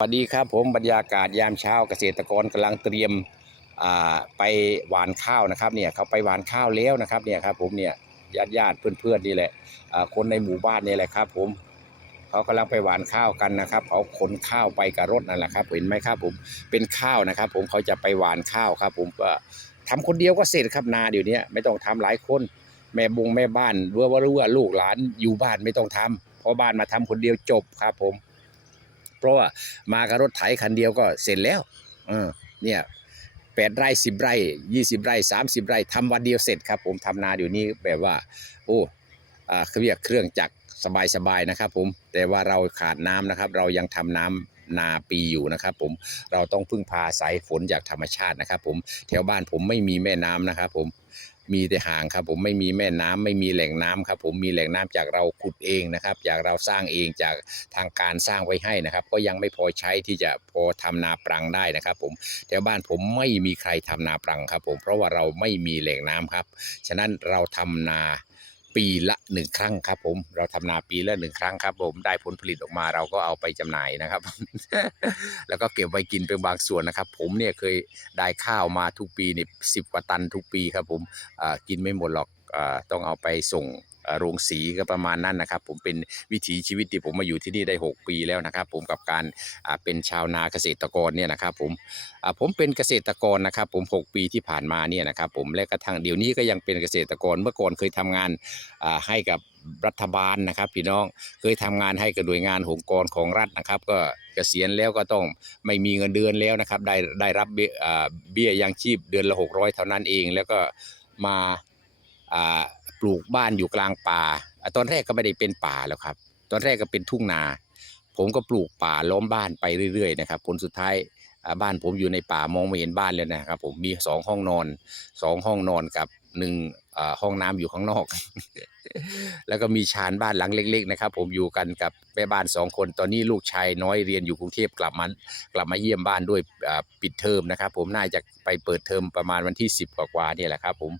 สวัสดีครับผมบรรยากาศยามเช้าเกษตรกรกำลังเตรียมไปหวานข้าวนะครับเนี่ยเขาไปหวานข้าวแล้วนะครับเนี่ยครับผมเนี่ยญาติญาติเพื่อนๆนี่แหละคนในหมู่บ้านนี่แหละครับผมเขากำลังไปหวานข้าวกันนะครับเขาขนข้าวไปกับรถนั่นแหละครับเห็นไหมครับผมเป็นข้าวนะครับ ผมเขาจะไปหวานข้าวครับ ผมก็ทำคนเดียวก็เสร็จครับนาเดี๋ยวนี้ไม่ต้องทำหลายคน แม่บุงแม่บ้านรู้ว่ารู้ว่าลูกหลานอยู่บ้านไม่ต้องทำเพราะบ้านมาทำคนเดียวจบครับผม เพราะว่ามากับรถไถคันเดียวก็เสร็จแล้วเออเนี่ยแปดไร่สิบไร่ยี่สิบไร่สามสิบไร่ทำวันเดียวเสร็จครับ ผมทำนาเดี๋ยวนี้แบบว่า โอ้อ่าเขาเรียกเครื่องจักรสบายๆนะครับ ผมแต่ว่าเราขาดน้ำนะครับ เรายังทำน้ำนาปีอยู่นะครับผมเราต้องพึ่งพาสายฝนจากธรรมชาตินะครับผมแถวบ้านผมไม่มีแม่น้ำนะครับผม มีแต่ห่างครับผมไม่มีแม่น้ำไม่มีแหล่งน้ำครับผมมีแหล่งน้ำจากเราขุดเองนะครับ จากเราสร้างเองจากทางการสร้างไว้ให้นะครับ ก็ยังไม่พอใช้ที่จะพอทำนาปรังได้นะครับ ผมแถวบ้านผมไม่มีใครทำนาปรังครับ ผมเพราะว่าเราไม่มีแหล่งน้ำครับ ฉะนั้นเราทำนา ปีละหนึ่งครั้งครับผม เราทำนาปีละหนึ่งครั้งครับ ผมได้ผลผลิตออกมาเราก็เอาไปจำหน่ายนะครับ แล้วก็เก็บไว้กินเป็นบางส่วนนะครับ ผมเนี่ยเคยได้ข้าวมาทุกปีนี่สิบกว่าตันทุกปีครับผมกินไม่หมดหรอกอต้องเอาไปส่ง โรงสีก็ประมาณนั้นนะครับ ผมเป็นวิถีชีวิตที่ผมมาอยู่ที่นี่ได้ 6 ปีแล้วนะครับ ผมกับการเป็นชาวนาเกษตรกรเนี่ยนะครับ ผมผมเป็นเกษตรกรนะครับ ผม 6 ปีที่ผ่านมาเนี่ยนะครับ ผมและกระทั่งเดี๋ยวนี้ก็ยังเป็นเกษตรกรเมื่อก่อนเคยทำงานให้กับรัฐบาลนะครับพี่น้องเคยทำงานให้กับหน่วยงานองค์กรของรัฐนะครับ ก็เกษียณแล้วก็ต้องไม่มีเงินเดือนแล้วนะครับ ได้ได้รับเบี้ยอ่าเบี้ยยังชีพเดือนละ600 เท่านั้นเอง แล้วก็มาอ่า ปลูกบ้านอยู่กลางป่าตอนแรกก็ไม่ได้เป็นป่าแล้วครับ ตอนแรกก็เป็นทุ่งนา ผมก็ปลูกป่าล้อมบ้านไปเรื่อยๆนะครับผลสุดท้ายบ้านผมอยู่ในป่ามองไม่เห็นบ้านเลยนะครับผมมีสองห้องนอนสองห้องนอนกับ หนึ่งห้องน้ำอยู่ข้างนอก แล้วก็มีชานบ้านหลังเล็ก ๆ นะครับ ผมอยู่กันกับแม่บ้านสองคน ตอนนี้ลูกชายน้อยเรียนอยู่กรุงเทพกลับมากลับมาเยี่ยมบ้านด้วยปิดเทอมนะครับ ผมน่าจะไปเปิดเทอมประมาณวันที่ 10 กว่าๆเนี่ยแหละครับ ผม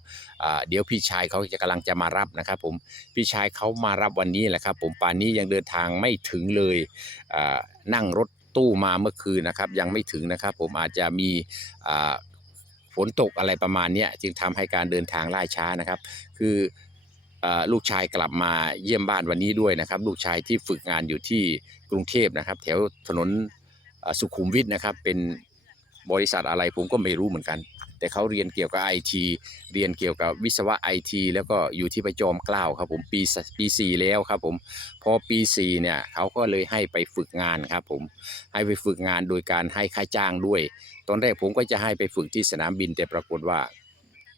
เดี๋ยวพี่ชายเขาจะกำลังจะมารับนะครับ ผมพี่ชายเขามารับวันนี้แหละครับ ผมป่านนี้ยังเดินทางไม่ถึงเลยนั่งรถตู้มาเมื่อคืนนะครับ ยังไม่ถึงนะครับ ผมอาจจะมีอ นตกอะไรประมาณนี้จึงทำให้การเดินทางล่าช้านะครับ คืออลูกชายกลับมาเยี่ยมบ้านวันนี้ด้วยนะครับ ลูกชายที่ฝึกงานอยู่ที่กรุงเทพนะครับ แถวถนนสุขุมวิทนะครับ เป็นบริษัทอะไรผมก็ไม่รู้เหมือนกัน แต่เขาเรียนเกี่ยวกับไอทีเรียนเกี่ยวกับวิศวะไอทีแล้วก็อยู่ที่ประจอมเกล้าครับผมปีปีสี่แล้วครับผมพอปีสี่เนี่ยเขาก็เลยให้ไปฝึกงานครับผมให้ไปฝึกงานโดยการให้ค่าจ้างด้วย ตอนแรกผมก็จะให้ไปฝึกที่สนามบิน แต่ปรากฏว่า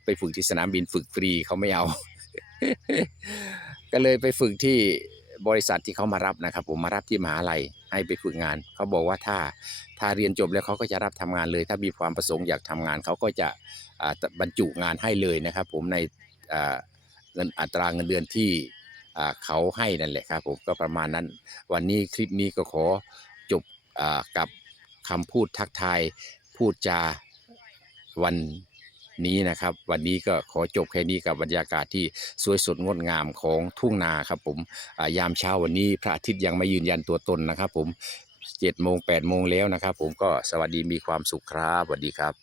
ไปฝึกที่สนามบินฝึกฟรีเขาไม่เอา ก็เลยไปฝึกที่บริษัทที่เขามารับนะครับผมมารับที่มหาลัย ให้ไปฝึกงาน เขาบอกว่าถ้าถ้าเรียนจบแล้วเขาก็จะรับทำงานเลย ถ้ามีความประสงค์อยากทำงานเขาก็จะบรรจุงานให้เลยนะครับ ผมในเงินอัตราเงินเดือนที่เขาให้นั่นแหละครับ ผมก็ประมาณนั้น วันนี้คลิปนี้ก็ขอจบอกับคำพูดทักทายพูดจาวัน นี้นะครับ วันนี้ก็ขอจบแค่นี้กับบรรยากาศที่สวยสดงดงามของทุ่งนาครับผมยามเช้าวันนี้พระอาทิตย์ยังไม่ยืนยันตัวตนนะครับ ผมเจ็ดโมงแปดโมงแล้วนะครับ ผมก็สวัสดีมีความสุขครับสวัสดีครับ